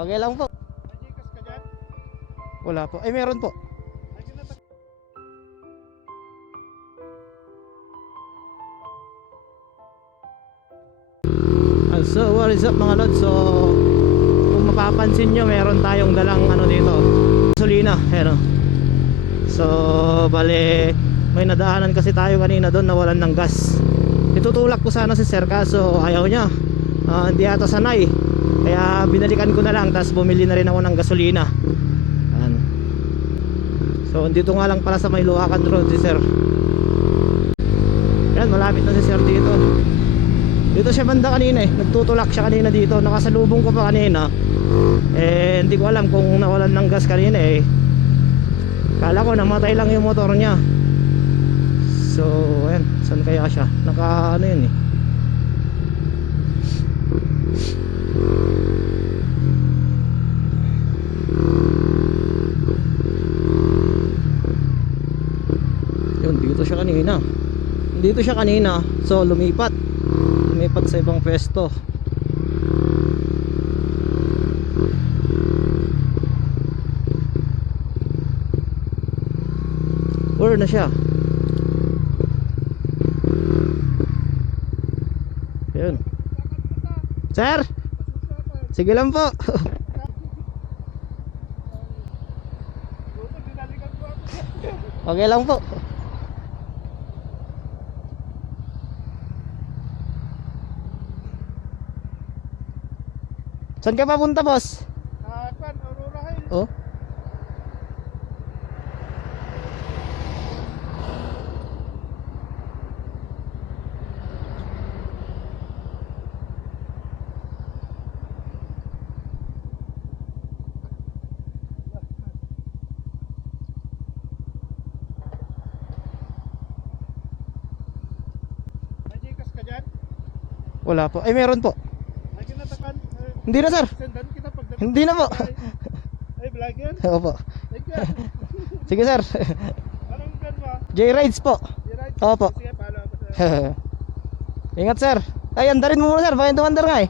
Okay lang po. Nagikas ka dyan? Wala po. Ay, meron po. So what is up mga lods? So kung mapapansin nyo, meron tayong dalang ano dito, gasolina. Ayan o. So bale, may nadaanan kasi tayo kanina doon na walan ng gas. Itutulak ko sana si sir kaso ayaw niya. Hindi ata sanay. Kaya binalikan ko na lang, tapos bumili na rin ako ng gasolina. Ayan. So dito nga lang pala sa may Luacan Road si sir. Ayan, malapit na si sir dito. Dito siya banda kanina eh. Nagtutulak siya kanina dito. Nakasalubong ko pa kanina. Eh hindi ko alam kung nawalan ng gas kanina eh. Kala ko namatay lang yung motor niya. So ayan, saan kaya siya? Naka ano yun eh. Yun, dito siya kanina. Dito siya kanina. So lumipat sa ibang pwesto. Where na siya? Ayun. Sir? Sige lang po. Okay lang po. Saan ka papunta, boss? Aurora Hills. Oh. Nagikas ka dyan? Wala po. Ay, meron po. Naginatakan? Hindi na, sir. Sendan kita pagdating. Hindi na po. Ay, vlog yan? Opo. Thank you. Sige, sir. Anong gan mo? J-Rides po. Right? Opo. Sige, palo ako sa... Ingat, sir. Ay, andarin mo muna, sir. Baka yung tumandar nga eh.